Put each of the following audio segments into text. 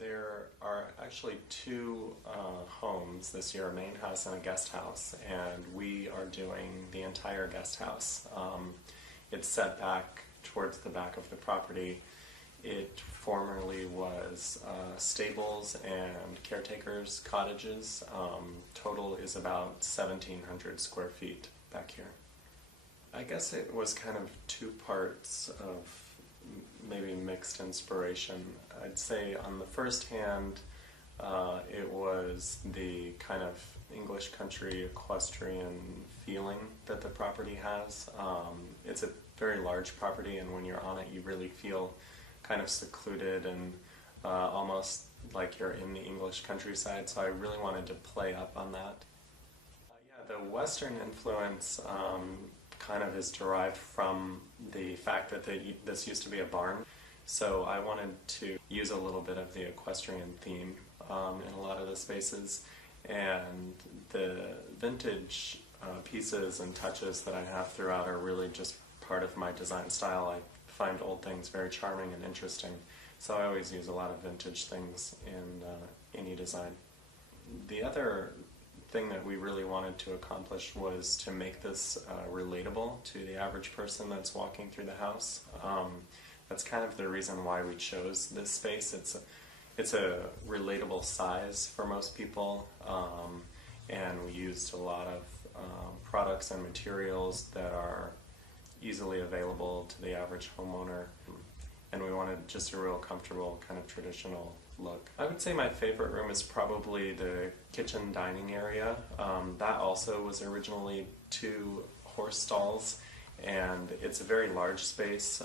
There are actually two homes this year, a main house and a guest house, and we are doing the entire guest house. It's set back towards the back of the property. It formerly was stables and caretakers' cottages. Total is about 1,700 square feet back here. I guess it was kind of two parts of maybe mixed inspiration. I'd say on the first hand, it was the kind of English country equestrian feeling that the property has. It's a very large property, and when you're on it you really feel kind of secluded and almost like you're in the English countryside, so I really wanted to play up on that. Yeah, the Western influence kind of is derived from the fact that this used to be a barn. So I wanted to use a little bit of the equestrian theme in a lot of the spaces, and the vintage pieces and touches that I have throughout are really just part of my design style. I find old things very charming and interesting, so I always use a lot of vintage things in any design. The other thing that we really wanted to accomplish was to make this relatable to the average person that's walking through the house. That's kind of the reason why we chose this space. It's a relatable size for most people, and we used a lot of products and materials that are easily available to the average homeowner, and we wanted just a real comfortable kind of traditional look. I would say my favorite room is probably the kitchen dining area. That also was originally 2 horse stalls, and it's a very large space.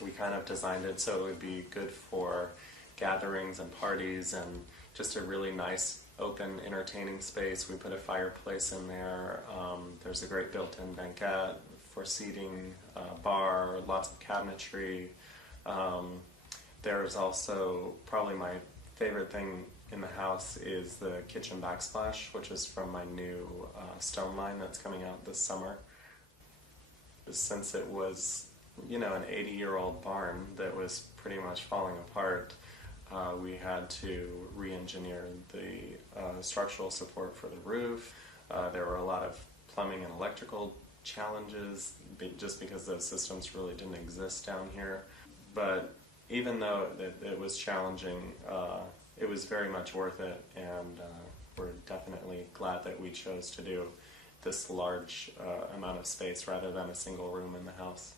We kind of designed it so it would be good for gatherings and parties, and just a really nice open entertaining space. We put a fireplace in there. There's a great built-in banquette for seating, bar, lots of cabinetry. There's also, probably my favorite thing in the house is the kitchen backsplash, which is from my new stone line that's coming out this summer. Since it was, an 80-year-old barn that was pretty much falling apart, we had to re-engineer the structural support for the roof. There were a lot of plumbing and electrical challenges just because those systems really didn't exist down here. But even though it was challenging, it was very much worth it, and we're definitely glad that we chose to do this large amount of space rather than a single room in the house.